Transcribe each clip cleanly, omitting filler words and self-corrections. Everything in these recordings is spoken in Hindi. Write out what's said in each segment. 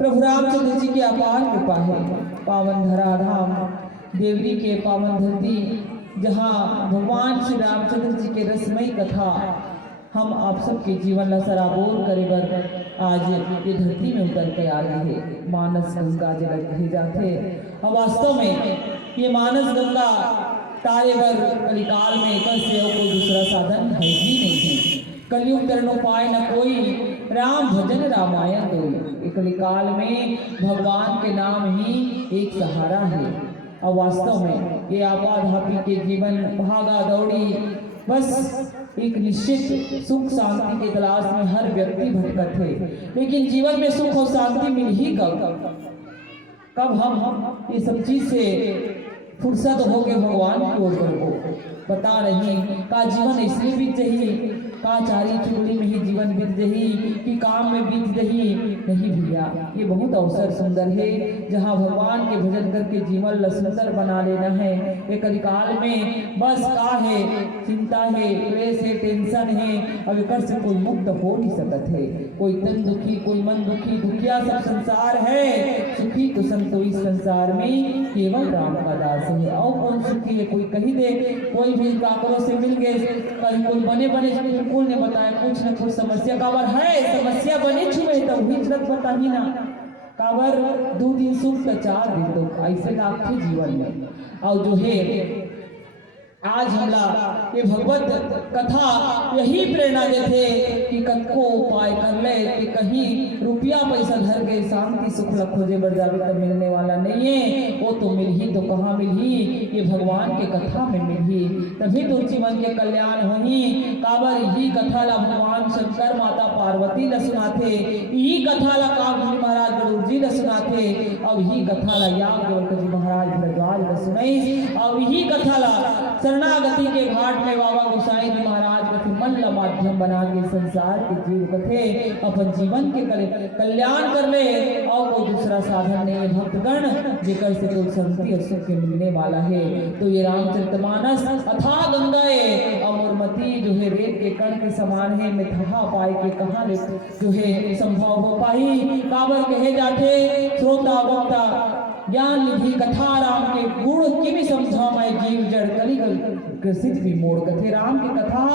प्रभु रामचंद्र जी की अपार कृपा है। पावन धरा धाम देवरी के पावन धरती, जहाँ भगवान श्री रामचंद्र जी के रसमयी कथा हम आप सबके जीवन ला सराबोर करे बर आज ये धरती में उतर के आ गई है। मानस गंगा जल कहे जाते और वास्तव में ये मानस गंगा तारे बर कलिकाल में एक से कोई दूसरा साधन है ही नहीं है। कलयुग करनो पाए न कोई, राम भजन रामायण कोई। कलिकाल में भगवान के नाम ही एक सहारा है। और वास्तव में ये आपाधापी के जीवन भागा दौड़ी बस एक निश्चित सुख शांति के तलाश में हर व्यक्ति भटकत है। लेकिन जीवन में सुख और शांति मिल ही कब हम ये सब चीज से फुर्सत हो के भगवान की ओर बढ़ो। पता नहीं का जीवन इसलिए बीत जही, का चारी चुगली में ही जीवन बीत जही कि काम में बीत जही। नहीं भैया, ये बहुत अवसर सुंदर है जहाँ भगवान के भजन करके जीवन सुंदर बना लेना है। ये कलिकाल में बस का है, चिंता है, क्लेश है, टेंशन है, अब एक से कोई मुक्त हो नहीं सकत है। कोई तन दुखी, कोई मन दुखी, दुखिया सब संसार है, सुखी तो संतो इस संसार में केवल राम का दास है। और कौन सुखी है कोई कही दे, कोई भी काकरों से मिल गए, कहीं कोई बने बिल्कुल ने बताया कुछ न कुछ समस्या काबर है, समस्या बने छुए तो हिजरत बता ही ना काबर 2 दिन सुख तो 4 दिन दुख, ऐसे लाख जीवन में। और जो है आज हमला ये भगवत कथा यही प्रेरणा देते कि कतको उपाय कर ले कि कहीं रुपया पैसा धर के शांति सुख ल खोजे बर जावे तो मिलने वाला नहीं है। वो तो मिल ही तो कहाँ मिल ही, ये भगवान के कथा में मिल ही, तभी तो जीवन के कल्याण हो ही। काबर ही कथा ला भगवान शंकर माता पार्वती ल सुनाथे, यही कथा ला काग जी महाराज गरुड़ जी ल सुनाथे, और यही कथा ला याज्ञवल्क्य जी महाराज भरद्वाज ल सुनाई, और यही कथा ला शरणागति के घाट में बाबा गोसाई जी महाराज कथे मन ला माध्यम बना के संसार के जीव कथे अपन जीवन के कल्याण कर ले। और कोई दूसरा साधन नहीं है भक्तगण जेकर से कोई शांति और सुख मिलने वाला है। तो ये रामचरितमानस अथाह गंगाए अमरमती जो है रेत के कण के समान है, मिथहा पाए के कहाँ ले जो है संभव हो पाई। काबर कहे जाते श्रोता वक्ता ज्ञान निधि कथा राम के गुण की भी समझा मैं जीव जड़ कली ग्रसित भी मोड़ कथे। राम की कथा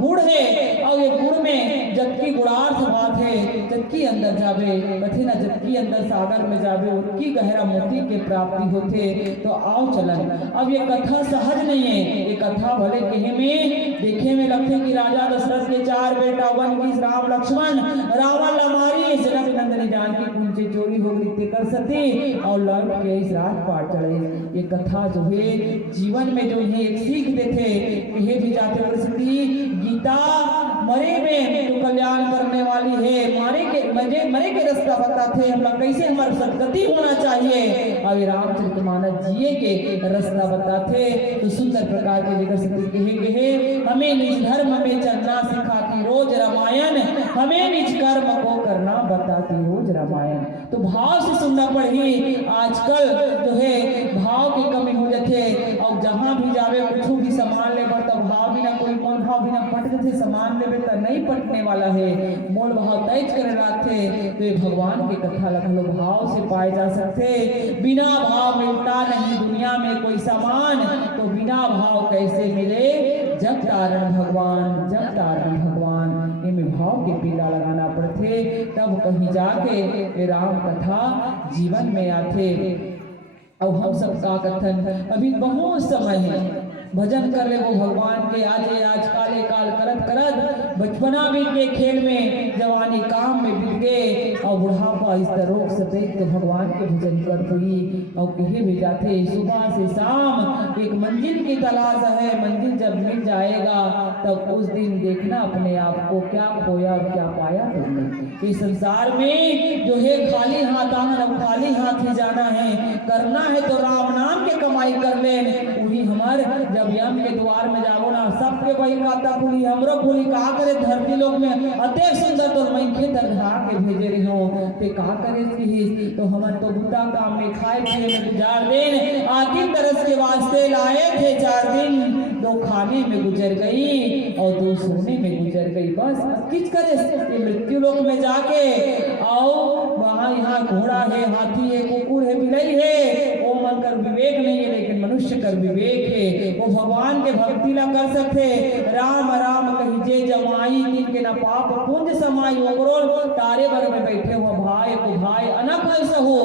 गुण है और ये गुण में जबकि गुणार्थ बात है, जबकि अंदर जावे कथे ना, जबकि अंदर सागर में जावे उनकी गहरा मोती के प्राप्ति होते। तो आओ चलन, अब ये कथा सहज नहीं है, ये कथा भले कहे में देखे में लगते कि राजा दशरथ के 4 बेटा वन की राम लक्ष्मण रावण ला मारी, जनक नंदनी जानकी कुंचे चोरी हो गई कर सती और लौट के इस रात पार चढ़े। ये कथा जो है जीवन में जो है एक सीख देते, कहे भी जाते प्रसिद्धि गीता मरे में तू कल्याण करने वाली है, मरे के रास्ता बताते हम कैसे हमारे सदगति होना चाहिए। और रामचरितमानस जिए के रास्ता बताते तो सुंदर प्रकार के लेकर सकते कहे हमें निज धर्म में चलना सिखाती रोज रामायण, हमें निज कर्म को करना बताती रोज रामायण। तो भाव से सुनना पड़ी। आजकल जो है भाव की कमी हो जाते और जहाँ भी जावे कुछ भी सामान ले तो भाव भी ना कोई मोल भाव भी ना पट जाते, सामान लेवे तो नहीं पटने वाला है, मोल भाव तेज करे लाते। तो ये भगवान की कथा लगलो भाव से पाए जा सकते। बिना भाव मिलता नहीं दुनिया में कोई सामान, तो बिना भाव कैसे मिले जब तारण भगवान, जब तारण भगवान। इनमें भाव के पीला लगाना पड़ते तब कहीं जाके राम कथा जीवन में आते। और हम सब का कथन अभी बहुत समय है, भजन कर ले वो भगवान के आज काले काल करत करत बचपना बीत के खेल में, जवानी काम में बीत गए और बुढ़ापा इस तरह सफेद तो भगवान के भजन कर हुई। और कहे भी जाते सुबह से शाम एक मंजिल की तलाश है, मंजिल जब मिल जाएगा तब उस दिन देखना अपने आप को क्या खोया और क्या पाया तुमने। इस संसार में जो है खाली हाथ आना, खाली हाथ ही जाना है, करना है तो राम नाम के कमाई कर ले। वही हमार जब यम के द्वार में जाओ ना सबके वही खाता खुली हमरो खुली का करे धरती लोक में अत्यंत सुंदर तो मैं के दरधा के भेजे रही हूं ते का करे की तो हमन तो बुद्धा काम में खाए थे में गुजार दिन आदिम तरस के वास्ते लाए थे 4 दिन, 2 खाने में गुजर गई और 2 सोने में गुजर गई। बस किस करे मृत्यु लोक में जाके आओ वहां यहाँ घोड़ा है, हाथी है, कुकुर है, बिलाई है, वो मन कर विवेक नहीं है लेकिन मनुष्य कर विवेक है। वो भगवान के भक्ति ना कर सकते। राम राम कही जे जमाई जिनके न पाप पुंज समाई, ओकरो तारे बर में बैठे हुआ भाई को भाई अनक ऐसा हो,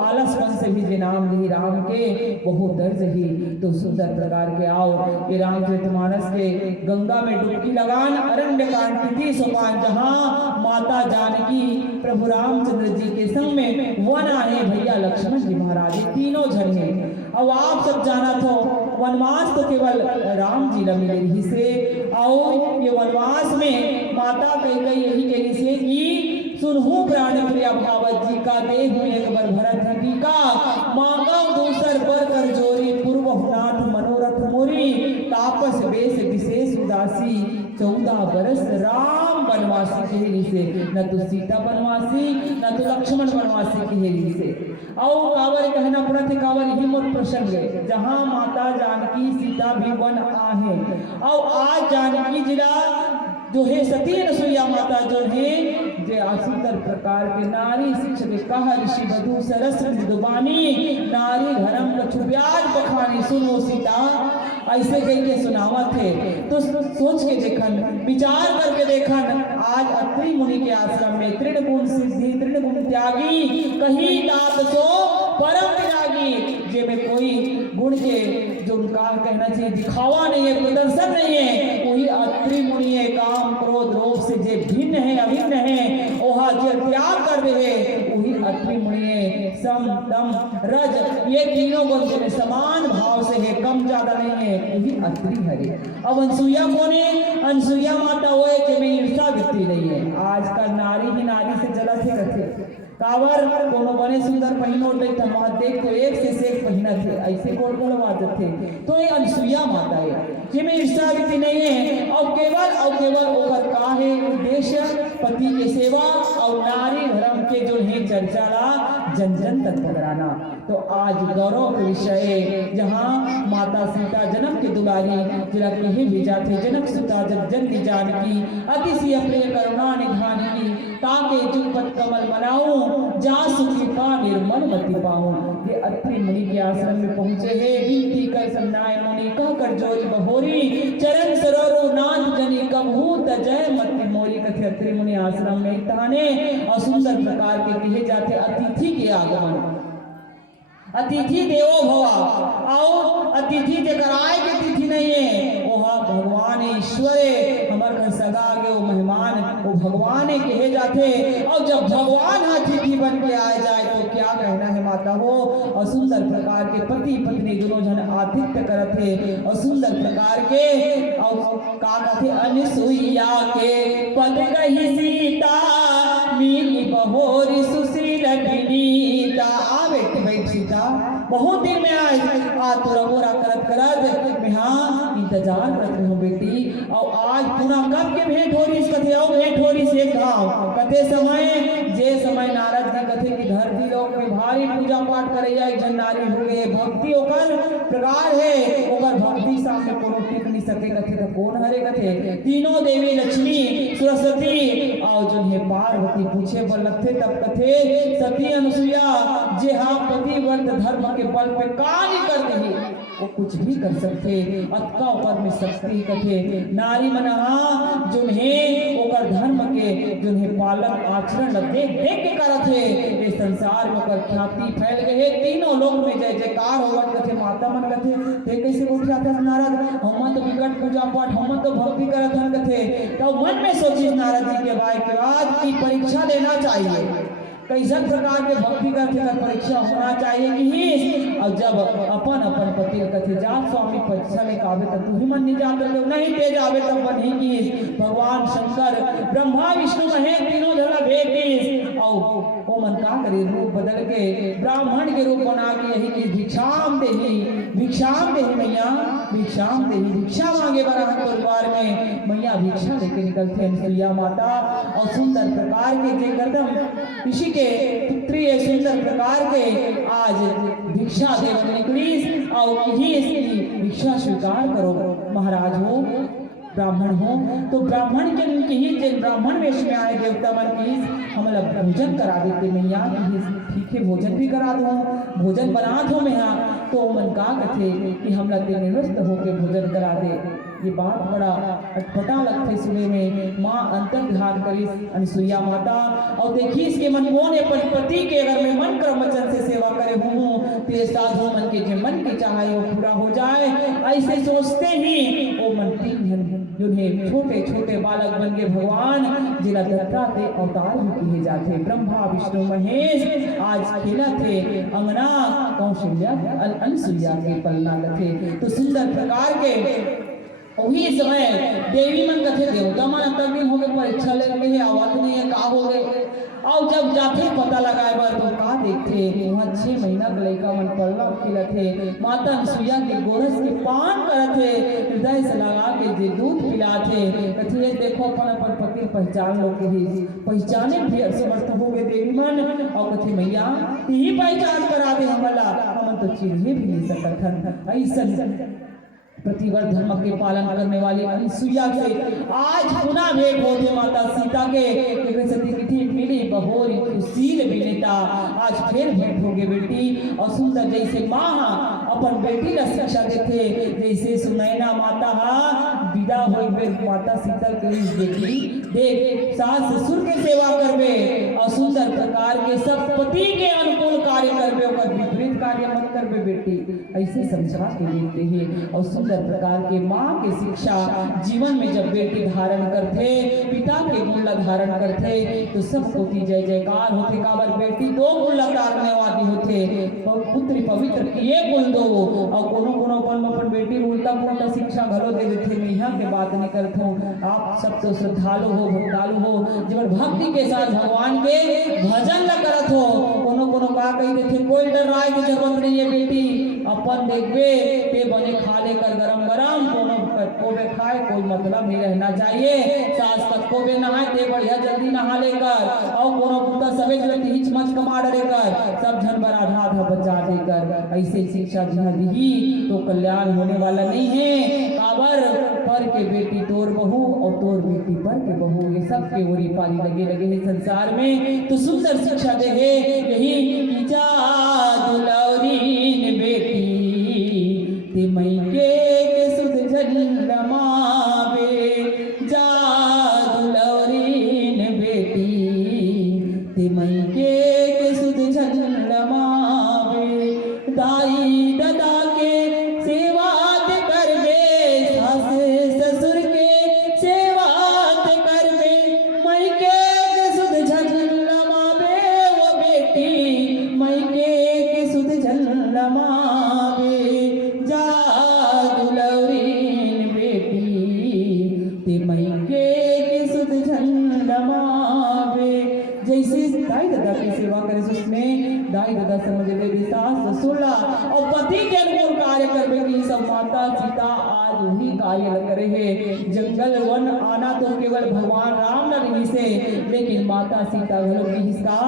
आलसपन से भी जे नाम ली राम के बहुत दर्ज ही। तो सुंदर प्रकार के आओ ये रामचरितमानस के गंगा में डुबकी लगान अरण्य कांड की 30 सोपान, जहाँ माता जानकी प्रभु रामचंद्र जी के संग में वन आए भैया लक्ष्मण जी महाराज तीनों जन है। अब आप सब जाना तो वनवास तो केवल राम जी न मिले ही से, और ये वनवास में माता कही यही कही से कि सुनहु प्राण प्रिया भावत जी का देह एक बार भरत जी का मांगा दूसर पर कर जोरी, पूर्व नाथ मनोरथ मोरी, तापस वेश विशेष उदासी, 14 बरस राम वनवासी कहेली से, न तो सीता वनवासी न तो लक्ष्मण वनवासी कहेली से। और कावर कहना पड़ा थे कावर हिम्मत प्रसंग जहाँ माता जानकी सीता भी वन आहे। और आज जानकी जिला जो है सती रसोईया माता जो है जे सुंदर प्रकार के नारी शिक्षक कहा ऋषि बधु सरस मृदुबानी, नारी धर्म कछु ब्याज बखानी, सुनो सीता ऐसे कह के सुनावा थे। तो सोच के देखन विचार करके देखन आज अत्रि मुनि के आश्रम में तृणगुण सिद्धि तृणगुण त्यागी कही तात सो परम विरागी, जे में कोई गुण के जो उनका कहना चाहिए दिखावा नहीं है, प्रदर्शन नहीं है, वही अत्रि मुनि है। काम क्रोध लोभ से जे भिन्न है अभिन्न है ओहा जे त्याग कर रहे वही अत्रि मुनि है। सम दम रज ये तीनों गुण में समान भाव से है, कम ज्यादा नहीं है, वही अत्रि है। अब अनसुईया कौन है? अनसुईया माता वो है कि में ईर्षा वृत्ति नहीं है। आजकल नारी ही नारी से जलत है करते कावर कोनो बने सुंदर पहिनो देख देख तो एक से एक पहिना थे ऐसे कोट बात थे। तो ये अनसुईया माता है जिसमें ईर्षा वृत्ति नहीं है और केवल ओकर का है उद्देश्य पति के सेवा और नारी धर्म के जो है चर्चा जन जन तक पकड़ाना। तो आज गौरव के विषय जहाँ माता सीता जन्म के दुलारी जिला कहीं भी जाते जनक सुता जब जन्म जानकी अतिशय प्रिय करुणा निधान की ताके चुपत कमल बनाऊं जा सुखी का निर्मल मति पाऊं। ये अत्रि मुनि के आश्रम में पहुंचे हैं विनती कर सन्नाय मुनि कह कर जोज बहोरी चरण सरोरो नाथ जनी कबहू जय मति मोरी। कथे अत्रि मुनि आश्रम में ताने और सुंदर प्रकार के कहे जाते अतिथि के आगमन, अतिथि देवो भवा। और अतिथि जकर आए के तिथि नहीं है वह भगवान ईश्वर हमार घर सदा के वो मेहमान वो भगवान कहे जाते। और जब भगवान अतिथि बन के आए जाए तो क्या कहना है माता हो और सुंदर प्रकार के पति पत्नी दोनों जन आतिथ्य करत थे और सुंदर प्रकार के और का कहते अनसुईया के पद कही सीता मिली बहोरी सुशील विनीता। आ बेटी बैठ सीता बहुत दिन में आए आ तोरा बोरा करत करत मैं हाँ इंतजार करत हूँ बेटी और आज पुनः कब के भेंट हो रही इस कथे और भेंट हो रही से गाँव कथे समय जे समय नारद जी कथे की धरती लोक में भारी पूजा पाठ करे एक जन नारी हो गए भक्ति ओकर प्रकार है ओकर भक्ति सामने कोनो टिक नहीं सके कथे तो कौन हरे कथे तीनों देवी लक्ष्मी सरस्वती और जो है पार्वती पूछे बल लगते तब कथे सती अनुसुईया जे हाँ पतिव्रत धर्म के बल पे का नहीं कर दे वो कुछ भी कर सकते अतका ऊपर में शक्ति कथे नारी मनहा जो है ओकर धर्म के जो है पालन आचरण देख देख के करत है ये संसार में ओकर ख्याति फैल गए तीनों लोग में जय जयकार होवत कथे माता मन कथे ते कैसे उठिया था नारद हम तो विकट पूजा पाठ हम तो भक्ति करत हन कथे तो मन में सोची नारद जी के बाद की परीक्षा देना चाहिए कैसन प्रकार के भक्ति करते कर परीक्षा होना चाहिए कि और जब अपन अपन पति कथे जात स्वामी परीक्षा लेके आवे तो तू ही मन नहीं जाते नहीं तेज आवे तब बन ही की भगवान शंकर ब्रह्मा विष्णु महेश तीनों धरा भेटी और वो मन का करे रूप बदल के ब्राह्मण के रूप बना के यही की भिक्षाम देही मैया भिक्षाम देही भिक्षा मांगे बना परिवार में मैया भिक्षा लेके निकलते हैं अनुसुईया माता और सुंदर प्रकार के जे गर्दम ऋषि के पुत्री सुंदर प्रकार के आज भिक्षा देवन निकली और यही इसकी भिक्षा स्वीकार करो महाराज हो ब्राह्मण हो तो ब्राह्मण के ही जिन ब्राह्मण वेश में आए देवता मन की हमला भोजन करा देते मैया ठीक है भोजन भी करा दो भोजन बना दो मैया तो मन का कथे कि हमला ते निवृत्त होके भोजन करा दे ये बात बड़ा अटपटा लगते सुने में माँ अंतर ध्यान करी अनुसुईया माता और देखी इसके मन कौन है पति के अगर मैं मन क्रम वचन से सेवा करे हूँ तो साधु मन के जो मन के चाहे वो पूरा हो जाए ऐसे सोचते ही वो मन जिन्हें छोटे छोटे बालक बन के भगवान जिला दत्तात्रेय अवतार भी किए जाते ब्रह्मा विष्णु महेश आज खेला थे अंगना कौशल्या अनुसुईया के पलना लथे तो सुंदर प्रकार के वही समय देवी मन कथे देवता मन अंतर दिन हो गए परीक्षा ले रहे आवाज नहीं है का हो गए और जब जाते पता लगाए बार तो का देखते वहाँ 6 महीना का लड़का मन पल्ला खिला थे माता अनुसुईया के गोरस के पान करत थे हृदय से लगा के जे दूध पिला थे कथे देखो अपन अपन पति पहचान लो के ही पहचाने भी समर्थ हो गए देवी मन और कथे मैया ही पहचान करा दे हमला हम तो चिन्ह भी नहीं सकत ऐसा प्रतिवर्त धर्म के पालन करने वाली अनुसुईया से आज पुनः भेंट होते माता सीता के सती की मिली बहोरी सुशील विनीता आज फिर भेंट हो गए बेटी और सुंदर जैसे माँ अपन बेटी का शिक्षा देते जैसे सुनैना माता विदा हो माता सीता के बेटी देख सास ससुर के सेवा करबे और सुंदर प्रकार के सब पति के अनुकूल कार्य करबे और विपरीत कार्य मत करबे बेटी ऐसे समझा के देते हैं और सुंदर प्रकार के माँ की शिक्षा जीवन में जब बेटी धारण करते पिता के गुण धारण करते तो सब होती जय जयकार होते काबर बेटी 2 गुण धारने वाली होते पुत्र पवित्र किए कुल दो और कोनो कोनो अपन बेटी उल्टा पुल्टा शिक्षा घलो दे देते मैं यहाँ के बात नहीं करता हूँ आप सब तो श्रद्धालु हो भक्तालु हो जब भक्ति के साथ भगवान के भजन न करत हो कोनो कोनो का कही देते कोई डर राय की जरूरत नहीं है बेटी अपन देखबे पे बने खा लेकर गरम गरम कोनो कोबे खाए कोई मतलब नहीं रहना चाहिए सास तक कोबे नहाए ते बढ़िया जल्दी नहा लेकर और कोनो पुता सबे जल्दी हिच मच कमा डरेकर सब जन बड़ा आधा आधा बचा देकर ऐसे शिक्षा जहाँ दी तो कल्याण होने वाला नहीं है काबर पर के बेटी तोर बहू और तोर बेटी पर के बहू ये सब के ओरी पारी लगे हैं संसार में तो सुंदर शिक्षा दे है यही जा दुलौरीन बेटी ते मई के सुध झलमावे जा दुलौरीन बेटी ते मई के सुध झलमावे दाई दादा के सेवा करबे सास ससुर के सेवा करबे मई के सुध झलमावे वो बेटी मई के रमावे जा दुलौरीन बेटी ते मई के सुध झन रमावे। जैसे दाई दादा की सेवा करे उसमें दाई दादा समझ ले सास ससुर और पति के अनुकूल कार्य करने की सब माता सीता आज वही कार्य करे है। जंगल वन आना तो केवल भगवान राम न रही से, लेकिन माता सीता घरों की हिस्सा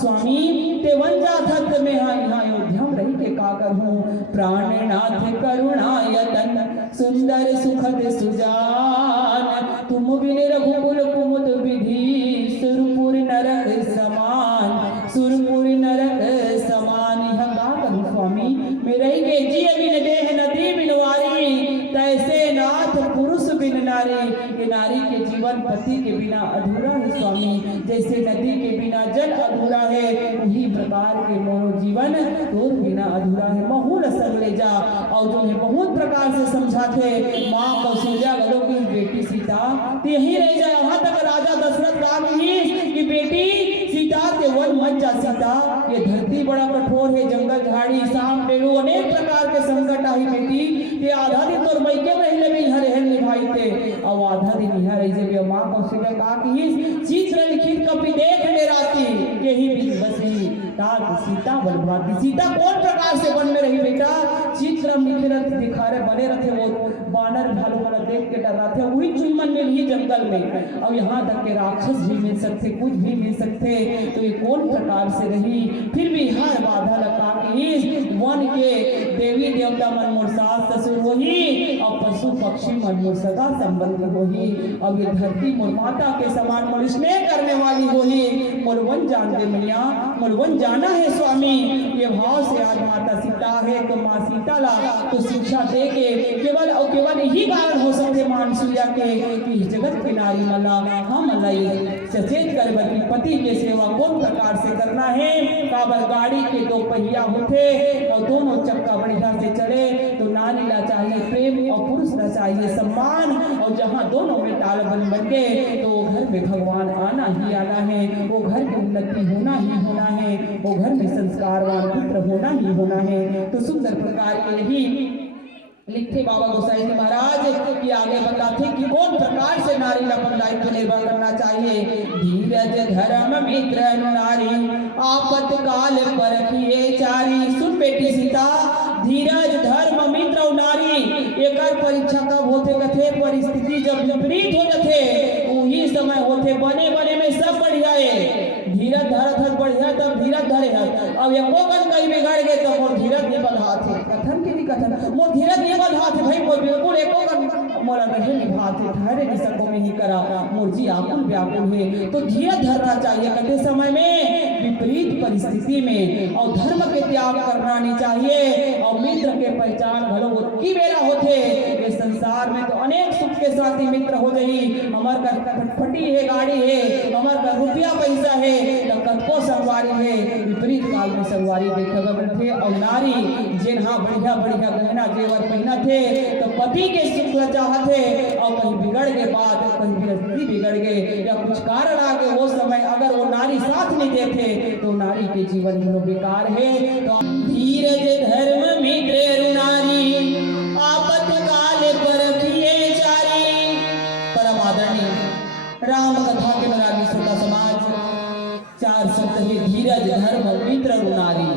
स्वामी ते वन जा थत में हाँ यहाँ अयोध्या रही के का करहूँ। प्राणनाथ करुणायतन सुंदर सुखद सुजान तुम बिन रघुकुल कुमुद विधि सुरपुर नरक समान सुरपुर नरक समान। यह का कहूँ स्वामी मेरे के जिय बिन देह नदी बिन वारी तैसे नाथ पुरुष बिन नारी। ये नारी के जीवन पति के बिना अधूरा है स्वामी, जैसे नदी के बिना जल अधूरा है उसी प्रकार के मोरो जीवन तोर बिना अधूरा है। महूल संग ले जा और जो है बहुत प्रकार से समझाते माँ कौशल्या गलो की बेटी सीता यही रह जाए। वहां तक राजा दशरथ राम ही कि बेटी सीता ते वन मत जा सीता, ये धरती बड़ा कठोर है, जंगल झाड़ी सांप टेढ़ू अनेक प्रकार के संकट आई बेटी ये आधा दिन तोर मैके रहिले भी हर हर निभाई थे और आधा दिन यहाँ रह जे माँ कौशल्या कहा कि चित्र लिखित कपि देख ले राती यही भी बसी तार सीता बलभाती। सीता कौन प्रकार से वन में रही बेटा, चित्र लिखित दिखा रहे बने रहते वो बानर भालू वाला देख के डर रहे थे वही चुनमन में लिए जंगल में। अब यहाँ तक के राक्षस भी मिल सकते कुछ भी मिल सकते तो ये कौन प्रकार से रही। फिर भी हर बाधा लगा कि इस वन के देवी देवता मन मोर सास ससुर होही और पशु पक्षी मन मोर सगा संबंधी होही। अब ये धरती मोर माता के समान मोर स्नेह करने वाली होही। मोर वन जान दे मैया मोर वन जाना है स्वामी। ये भाव से आज माता सीता है तो माँ सीता ला तो शिक्षा दे के केवल और केवल यही कारण हो सकते मान सूर्या के कि जगत के नारी मला हम सचेत कर बल्कि पति के सेवा कौन प्रकार से करना है। काबर गाड़ी के दो पहिया होते और दोनों चक्का बढ़िया से चले तो नारी ला चाहिए प्रेम और पुरुष ला चाहिए सम्मान और जहाँ दोनों में ताल बन गए तो घर में भगवान आना ही आना है, वो घर की उन्नति होना ही होना है, वो घर में संस्कारवान पुत्र होना ही होना है। तो सुंदर प्रकार के यही लिखते बाबा गोसाई जी महाराज की आगे बताते कि कौन प्रकार से नारी अपन दायित्व निर्भर करना चाहिए। धीरज धर्म मित्र नारी आपतकाल परखिए चारी। सुन बेटी सीता धीरज धर्म मित्र और नारी एक परीक्षा कब होते कथे परिस्थिति जब विपरीत हो जाते वही समय होते बने बने में सब बढ़िया है। धीरज धरत है बढ़िया तब धीरज धरे है। अब एको कन कहीं बिगड़ गए तो मोर धीरज नहीं बधाते कथन के भी कथन मोर धीरज नहीं बधाते भाई मोर बिल्कुल एको कन मोला नहीं निभाते ठहरे नहीं सको में ही करा मोर जी आकुल व्याकुल है। तो धीरज धरना चाहिए कटे समय में विपरीत परिस्थिति में और धर्म के त्याग करना नहीं चाहिए और मित्र के पहचान भलो की बेरा होते। ये संसार में तो अनेक सुख के साथी मित्र हो गई हमार का फटफटी है गाड़ी है हमार का रुपया पैसा है तो कतको संगवारी है विपरीत काल में संगवारी देखा थे। और नारी जिन्हा बढ़िया बढ़िया गहना जेवर पहना थे तो पति के सुख चाहते और कहीं बिगड़ गए बात कहीं गृहस्थी बिगड़ गए या कुछ कारण आ गए वो समय अगर वो नारी साथ नहीं देते तो नारी के जीवन में बेकार है। तो धीरज धर्म मित्र नारी आपत काल परखिए चारी। परम आदरणीय राम कथा के अनुरागी श्रोता समाज चार शब्द है धीरज धर्म मित्र नारी।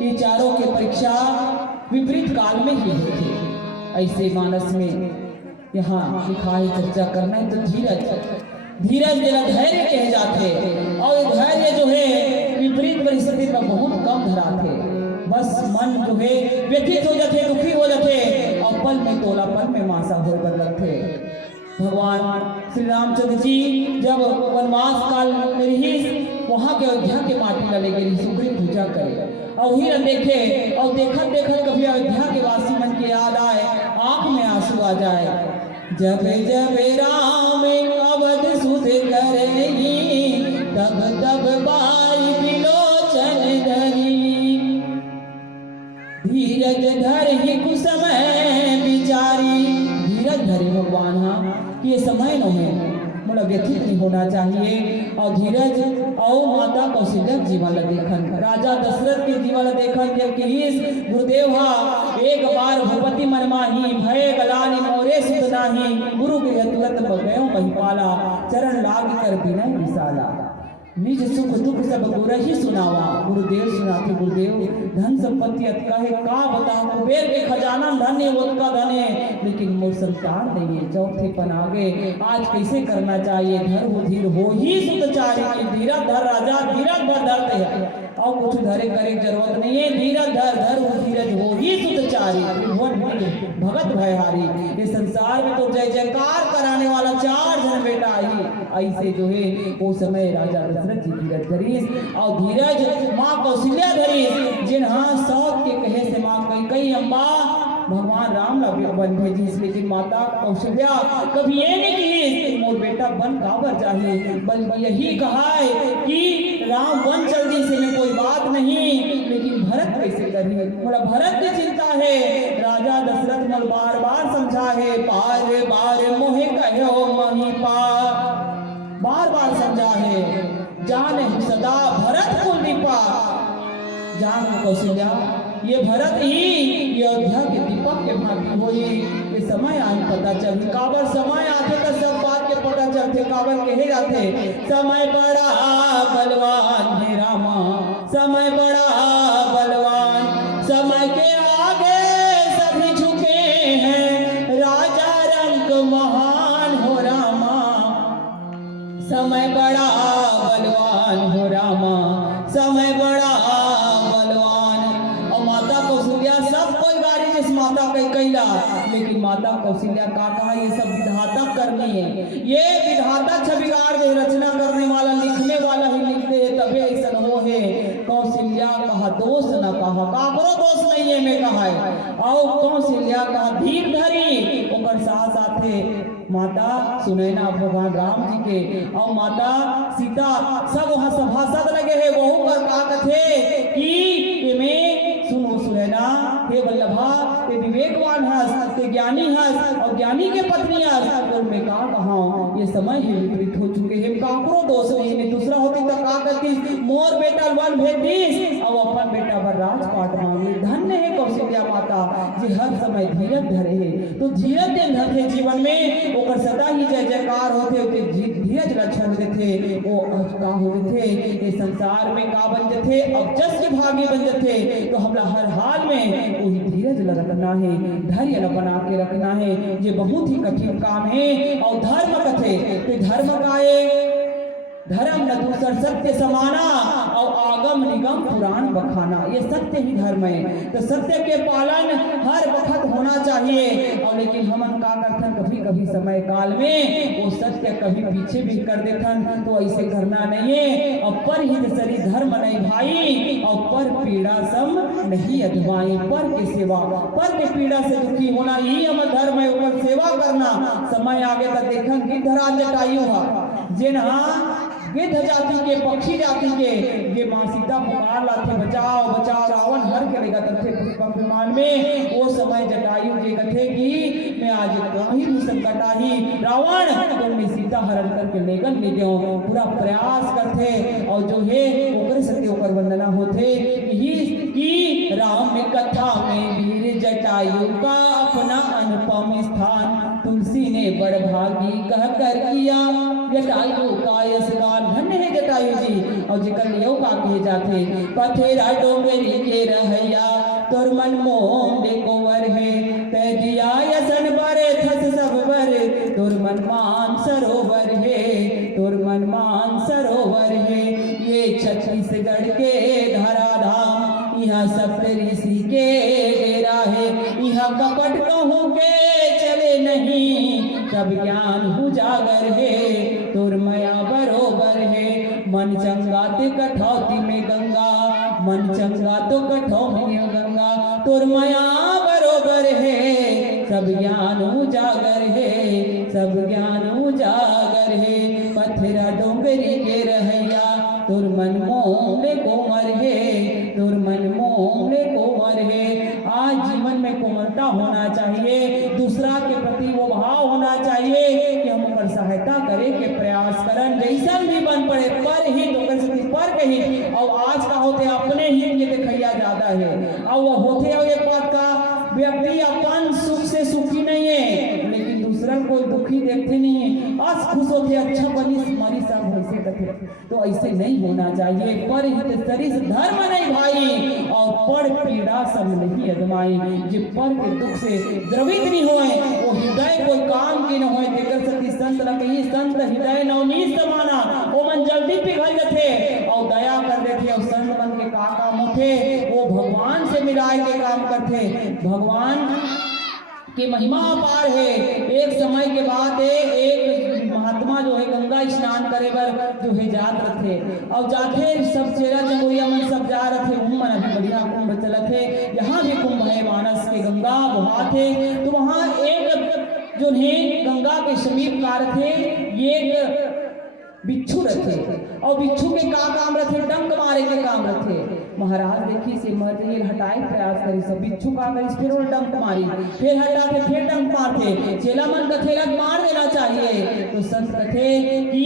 ये चारों के परीक्षा विपरीत काल में ही होती ऐसे मानस में यहाँ लिखा है चर्चा करना है। तो धीरज जरा धैर्य कहे जाते और धैर्य जो है विपरीत परिस्थिति में बहुत कम धराते। बस मन जो है व्यथित हो जाते दुखी हो जाते और पल में तोला पल में मासा हो बदलते। भगवान श्री रामचंद्र जी जब वनवास काल में ही वहाँ के अयोध्या के माटी लगे गई सुग्रीव पूजा करे और वही देखे और देखत देखत कभी अयोध्या के वासी मन की याद आए आंख में आंसू आ जाए। जब जब राम अवध सुध करेगी तब तब बाई बिलोचन धरी। धीरज धर ही कुछ समय बिचारी। धीरज धरे भगवान हाँ कि ये समय न है मोड़ा व्यथित नहीं होना चाहिए और धीरज और माता कौशल्या जीवन ला देखन राजा दशरथ के जीवन ला देखन जब कि गुरुदेव हा एक बार भूपति मनमाही भय गलानी मोरे सुत नाही गुरु के तुरंत बगयो महिपाला चरण लाग कर बिना विशाला निज सुख दुख सब गुरु ही सुनावा गुरुदेव सुनाते गुरुदेव धन संपत्ति अतका है का बताओ कुबेर के खजाना धन है उतका धन है लेकिन मोर संतान नहीं है चौथे पन आगे आज कैसे करना चाहिए धर्म धीर हो ही सुतचारी की धीरज धर राजा धीरज भर धरते है और कुछ धरे करे जरूरत नहीं है धीरज धर धर्म धीरज हो ही सुतचारी भगत भयहारी ये संसार में तो जय जयकार कराने वाला 4 जन बेटा आई ऐसे जो है वो समय राजा दशरथ जी धीरज धरीस और धीरज माँ कौशल्या धरीस जिन हाँ सौत के कहे से माँ कई अम्बा भगवान राम वन भेजी लेकिन माता कौशल्या कभी ये नहीं कही मोर बेटा वन काबर चाहिए बल्कि यही कहा है कि राम वन चल दी से में कोई बात नहीं लेकिन भरत कैसे करी बोला भरत की चिंता है राजा दशरथ मल बार बार समझा है बार बार मोहे कहो महिपा बार बार समझा है जाने सदा भरत कुल दीपा जान कौशल्या ये भरत ही अयोध्या के दीपक के भागी होई ये समय आज पता चल काबर समय आते तो सब बात के पता चलते काबर कहे जाते समय बड़ा बलवान है रामा समय बड़ा बलवान समय के आगे सभी झुके हैं राजा रंग महान हो रामा समय बड़ा बलवान हो रामा समय बड़ा माता के कैला लेकिन माता कौशल्या का कहा ये सब विधाता करनी है ये विधाता छबिगाड़ दे रचना करने वाला लिखने वाला ही लिखते है तबे ऐसा हो है कौशल्या कहा दोष न कहा काकरो दोष नहीं है मैं कहा है और कौशल्या कहा धीर धरी ओकर साथ साथे माता सुनैना भगवान राम जी के और माता सीता सब वहां सभासद लगे है वहू पर का कथे कि में सुनो सुनैना हे वल्लभा ते विवेकवान हस ते ज्ञानी हस और ज्ञानी के पत्नी हस और मैं का कहा ये समय ही विपरीत हो चुके हैं काकरो दोष नहीं है दूसरा होती तो का करती मोर बेटा वन भेदिस और अपन बेटा पर राजपाट मांगे धन्य है कौशल्या माता जी हर समय धीरज धरे है तो धीरज दिन धरते जीवन में ओकर सदा ही जय जयकार होते होते धीरज लक्षण देते वो का होते थे ये संसार में का बन जथे अब जस के भागी बन जथे तो हमरा हर हाल में वही धीरज रखना है धैर्य बना के रखना है ये बहुत ही कठिन काम है और धर्म कथे तो धर्म का धर्म न दूसर सत्य समाना और आगम निगम पुराण बखाना ये सत्य ही धर्म है तो सत्य के पालन हर वक्त होना चाहिए और लेकिन हमन का करथन कभी कभी समय काल में वो सत्य कभी पीछे भी कर देथन तो ऐसे करना नहीं है और पर हित सरी धर्म नहीं भाई और पर पीड़ा सम नहीं अधवाई पर के सेवा पर के पीड़ा से दुखी होना यही हमारा धर्म है ऊपर सेवा करना समय आगे तक देखन गिद्धरा जटायु जिन हाँ गिद्ध जाति के पक्षी जाति के ये माँ सीता पुकार लाथे बचाओ बचाओ रावण हर के लेगा तथे पुष्पक विमान में वो समय जटायु जे कथे की मैं आज कहीं भी संकट ही रावण तुमने सीता हरण करके लेगन ले गयो पूरा प्रयास करते और जो है ओकर सत्य ओकर वंदना होते ही की राम में कथा में वीर जटायु का अपना अनुपम स्थान तुलसी ने बड़ भागी कह कर किया जटायु का यशगान धन्य है जटायु जी और जिकर लियो का कहे जाते पथेरा डोंगरी के रहैया तोर मन मोह बेकोवर है ते दिया यसन बरे थस सब बर तोर मन मान सरोवर है तोर मन मान सरोवर है ये छत्तीसगढ़ के धराधाम यहाँ सप्त ऋषि के डेरा है यहाँ कपट कहूँ के चले नहीं तब ज्ञान उजागर है तोर मया बरोबर है मन चंगा ते कठौती में गंगा मन चंगा तो कठौती में गंगा तोर मया बरोबर है सब ज्ञान उजागर है सब ज्ञान उजागर है पथरा डोंगरी के रहैया तोर मन मोह कोमर है तोर मन मोह कोमर है आज जीवन में कोमलता होना चाहिए दूसरा के प्रति वो भाव होना चाहिए कि हम उनकर सहायता करें के प्रयास करन जैसा भी बन पड़े पर ही तो अपने हित में दिखैया ज्यादा है। और वह होते हो एक बात का व्यक्ति अपन सुख से सुखी नहीं है, लेकिन दूसरा कोई दुखी देखते नहीं है, आज खुश होते अच्छा बनी हमारी सब वैसे कथे। तो ऐसे नहीं होना चाहिए। पर हित सरिस धर्म नहीं भाई, और पर पीड़ा सब नहीं अदमाई। जो पर के दुख से द्रवित नहीं होए, वो हृदय कोई काम की न होए। देकर सती संत रखी संत हृदय नवनीत समाना, वो मन जल्दी पिघल जाते और दया कर देते। और संत मन के का काम होते, वो भगवान से मिलाए के काम करते। भगवान की महिमा अपार है। एक समय के बाद एक महात्मा जो है गंगा स्नान करे बर जो है जात रथे, और जाते सब चेरा चंगोरिया मन सब जा रहे थे। मन अभी बढ़िया कुंभ चलत है, यहाँ भी कुंभ है मानस के गंगा बहाते। तो वहाँ एक जो है गंगा के समीप कार थे, एक बिच्छू रखे, और बिच्छू के का काम रखे, डंक मारे के काम रखे। महाराज देखी से मर हटाए प्रयास करी, सब बिच्छू का करी, फिर वो डंक मारी, फिर हटाते, फिर डंक मारते। चेला मन कथे लग मार देना चाहिए। तो संत कथे कि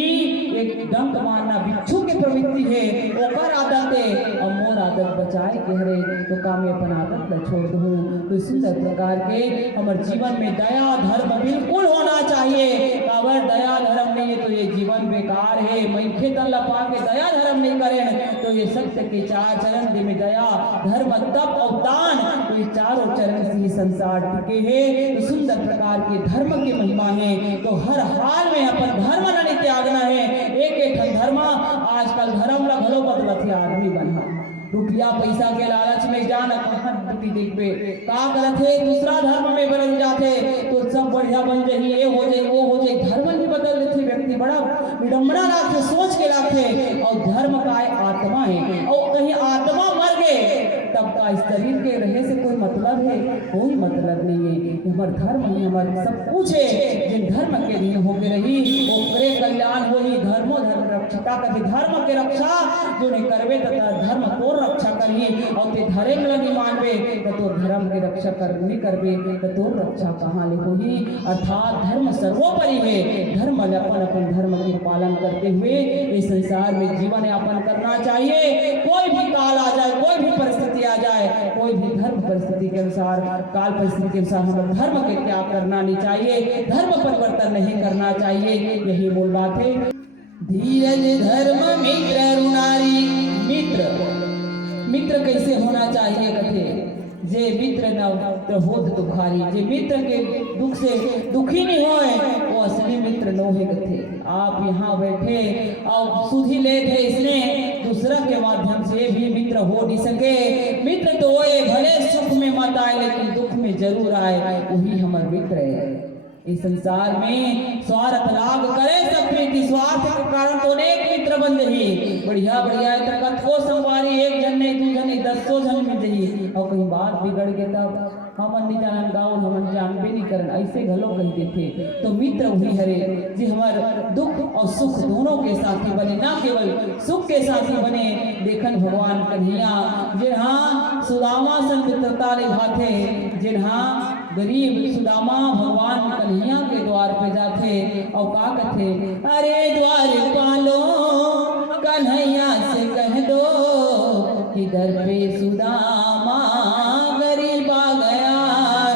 एक डंक मारना बिच्छू की प्रवृत्ति है, ओकर आदत है, और मोर आदत बचाए के हरे। तो का मैं अपन आदत न छोड़ दूं। तो सुंदर प्रकार के हमारे जीवन में दया धर्म बिल्कुल होना चाहिए। अगर दया धर्म नहीं है तो ये जीवन बेकार है। मैखे तन लपा के दया धर्म नहीं करें तो ये सत्य के चार चरण दे में दया धर्म तप और दान, तो ये चारों चरण से ही संसार टिके हैं। तो सुंदर प्रकार के धर्म की महिमा है। तो हर हाल में अपन धर्म नहीं त्यागना है। एक धर्म आजकल धर्म ला भलो बदलत आदमी बना, रुपया पैसा के लालच में जाना कहाँ देखबे का करत है, दूसरा धर्म में बदल जाते। तो सब बढ़िया बन जाही, ये हो जाए वो हो जाए, धर्म नहीं बदल देते। व्यक्ति बड़ा विडम्बना रखते, सोच के रखते। और धर्म का आत्मा है, और कहीं आत्मा मर गए तब का इस शरीर के रहे से कोई मतलब है? कोई मतलब नहीं है। हमार धर्म ही हमारे सब कुछ है। जिन धर्म के दिन होके रही वो करे कल्याण हो ही। धर्मो धर्म रक्षता कभी धर्म के रक्षा जो नहीं करवे तथा धर्म तोर रक्षा करिए, और ते धर्म लगी मानवे तो धर्म के रक्षा करनी करवे तो तोर रक्षा कहाँ ले होगी। अर्थात धर्म सर्वोपरि है। धर्म अपन अपन धर्म के पालन करते हुए इस संसार में जीवन यापन करना चाहिए। कोई भी काल आ जाए, कोई भी परिस्थिति आ जाए, कोई भी धर्म परिस्थिति के अनुसार काल परिस्थिति के अनुसार हमें धर्म के त्याग करना नहीं चाहिए, धर्म परिवर्तन नहीं करना चाहिए। यही मूल बात है। धीरज धर्म मित्र रुणारी। मित्र कैसे होना चाहिए कथे, जे मित्र न होत दुखारी। जे मित्र के दुख से दुखी नहीं होए वो असली मित्र नो है कथे। आप यहाँ बैठे और सुधी ले थे, इसने दूसरा के माध्यम से भी मित्र हो नहीं सके। मित्र तो वो भले सुख में मत आए लेकिन दुख में जरूर आए, वही हमारे मित्र है। इस संसार में स्वार्थ लाभ करे सब प्रीति, स्वार्थ के कारण तो अनेक मित्र बन जही। बढ़िया बढ़िया कथो संवारी, एक जन नहीं दू जन नहीं 100 जन मिल जही। और कहीं बात बिगड़ के तब हमन नहीं जानन गाँव हमन जानबे नहीं करन, ऐसे घलो कही देते। तो मित्र वही हरे जी हमार दुख और सुख दोनों के साथी बने, ना केवल सुख के साथी बने। देखन भगवान कन्हैया जिन्हा सुदामा संग मित्रता निभाते, जिन्हा गरीब सुदामा भगवान कन्हैया के द्वार पे जाते और का कहते, अरे द्वार पालो कन्हैया से कह दो कि दर पे सुदामा गरीब आ गया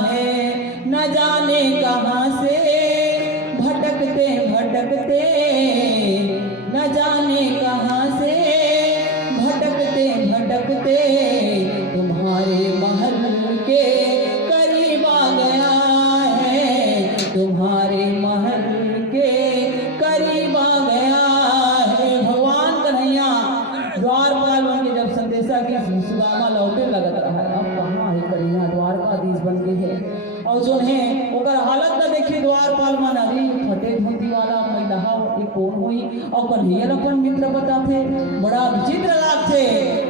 है। न जाने कहाँ से भटकते भटकते, न जाने कहाँ से भटकते भटकते तुम्हारे महल के करीब आ गया है, तुम्हारे महल के करीब आ गया है। भगवान कन्हैया द्वारपाल बन के जब संदेशा की सुदामा लौटे लगत रहा है, अब कहाँ है कन्हैया द्वारकाधीश बन के है। और जो है ओकर हालत न देखी द्वारपाल मन, अरे फटे धोती वाला महिला ये कौन हुई। और कन्हैया अपन मित्र बताते, बड़ा विचित्र लागते।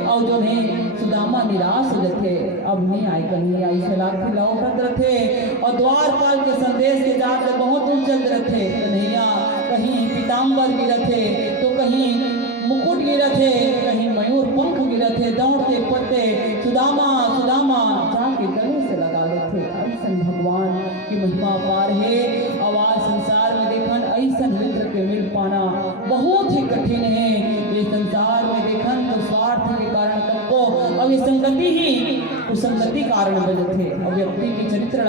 और जो है सुदामा निराश हो जाते, अब नहीं आई कन्हैया, ऐसे लागते लौटत रहते। और द्वारपाल के संदेश के जाते बहुत उलझत रहते। कन्हैया कहीं पीताम्बर गिरते तो कहीं मुकुट गिरते, कहीं मयूर पंख गिरते, दौड़ते पड़ते सुदामा सुदामा जाके गले से लगा लेते। ऐसा भगवान की महिमा पार है। आवाज संसार में देखन ऐसा मित्र के मिल पाना बहुत ही कठिन है। ये संसार में देखन तो स्वार्थ के कारण सबको और ये संगति ही कुसंगति कारण बनते थे और व्यक्ति की चरित्र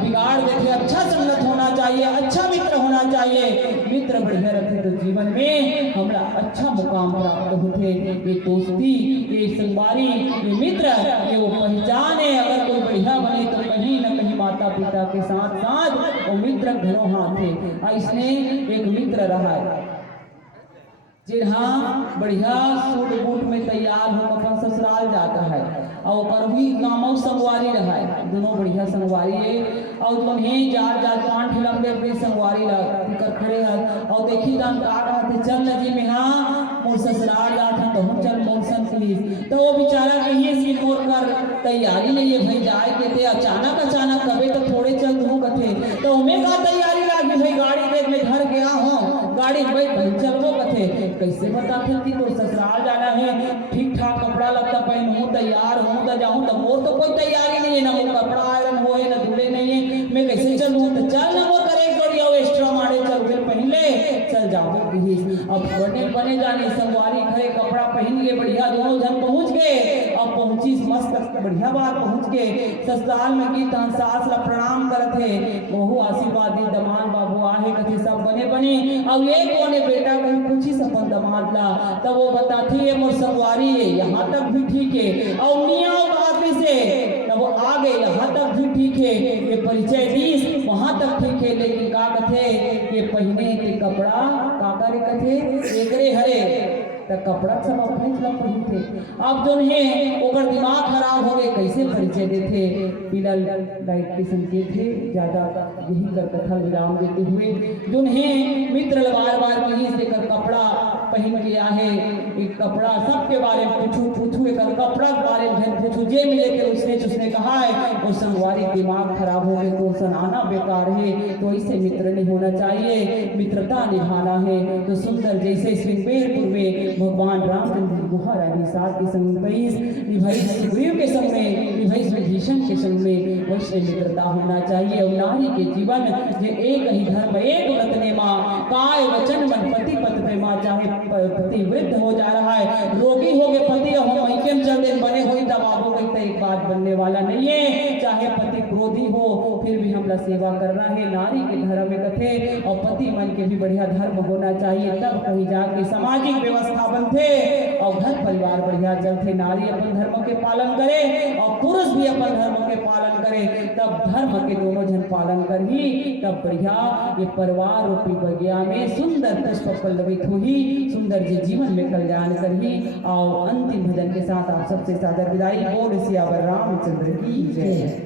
बिगाड़ देते। अच्छा संगत होना चाहिए, अच्छा मित्र होना चाहिए, मित्र बढ़िया रखे तो जीवन में हमारा अच्छा मुकाम प्राप्त होते। ये दोस्ती, ये संगवारी, ये मित्र, ये वो पहचान है। अगर कोई बढ़िया बने तो कहीं न कहीं माता पिता के साथ साथ वो मित्र घरों हाथ थे। इसने एक मित्र रहा है जिहा बढ़िया सूट बूट में तैयार हो अपन ससुराल जाता है और पर भी गाँव संगवारी रहा है, दोनों बढ़िया संगवारी है। और जो है जार जार पान लंबे अपने संगवारी कर खड़े हैं और देखी दान काट चल नजी में हाँ मोर ससुराल जाता तो हम चल मोरसन प्लीज। तो वो बेचारा कहीं से मोर कर तैयारी नहीं है भाई जाए के थे अचानक कभी तो थोड़े चल दूँ कथे तो उमें का तैयारी लागी भाई गाड़ी देख में घर गया हूँ गाड़ी भाई चलबो कथे कैसे बता थे कि तो ससुराल जाना है ठीक ठाक कपड़ा लगता पहनूं तैयार हूँ तो जाऊँ तो मोर तो कोई तैयारी नहीं है ना वो कपड़ा आयरन हो ना धुले नहीं है मैं कैसे चलूँ तो चल ना वो करे जोड़िया एक्स्ट्रा मारे चल फिर पहले चल जाओ। अब बने जाने संगवारी खड़े कपड़ा पहन के बढ़िया दोनों जन पहुँच गए। अब पहुंची मस्त बढ़िया बात पहुँच के ससुराल में गीत सास ला प्रणाम करते बहु आशीर्वाद दी दमान बाबू आहे कथे सब बने अब एक कोने बेटा कहीं पूछी सपन दमाद ला तब वो बताती है मोर संगवारी है यहाँ तक भी ठीक है और मियाँ बात से तब वो आ गए यहाँ तक भी ठीक है ये परिचय दीस वहाँ तक ठीक है लेकिन का कथे ये पहने के कपड़ा का करे कथे एकरे हरे तो कपड़ा सब अपने खिलाफ पहनते। अब जो है ओकर दिमाग खराब हो गए कैसे परिचय देते बिना लाइट के संकेत है ज्यादा यही कर कथा विराम देते हुए जो है मित्र बार कहीं से कर कपड़ा पहन के आहे एक कपड़ा सबके बारे में पूछू एक कपड़ा के बारे में पूछू जे मिले के उसने कहा है वो संगवारी दिमाग खराब हो गए तो सनाना बेकार है तो ऐसे मित्र नहीं होना चाहिए मित्रता निभाना है। तो सुंदर जैसे श्रृंगेरपुर में भगवान रामचंद्र जी गुहा रानी साथ के संग निभाई सुग्रीव के संग में निभाई विभीषण के संग में वैसे मित्रता होना चाहिए। और नारी के जीवन जे एक ही धर्म एक व्रत ने माँ काय वचन मन पति पत प्रेमा चाहे पति वृद्ध हो जा रहा है रोगी हो गए पति हम वहीं चल दे बने हुई दबावों का एक बात बनने वाला नहीं है। चाहे पति क्रोधी हो फिर भी हमला सेवा करना है नारी के धर्म में कथे और पति मन के भी बढ़िया धर्म होना चाहिए तब कहीं जाके सामाजिक व्यवस्था बनते और घर परिवार बढ़िया चलते। नारी अपन धर्म के पालन करे और पुरुष भी अपन धर्म के पालन करे तब धर्म के दोनों जन पालन कर ही तब बढ़िया ये परिवार रूपी बगिया में सुंदर पुष्प पल्लवित हुई सुंदर जी जीवन में कल्याण कर ही। और अंतिम भजन के साथ आप सबसे सादर विदाई बोल सियावर रामचंद्र की जय।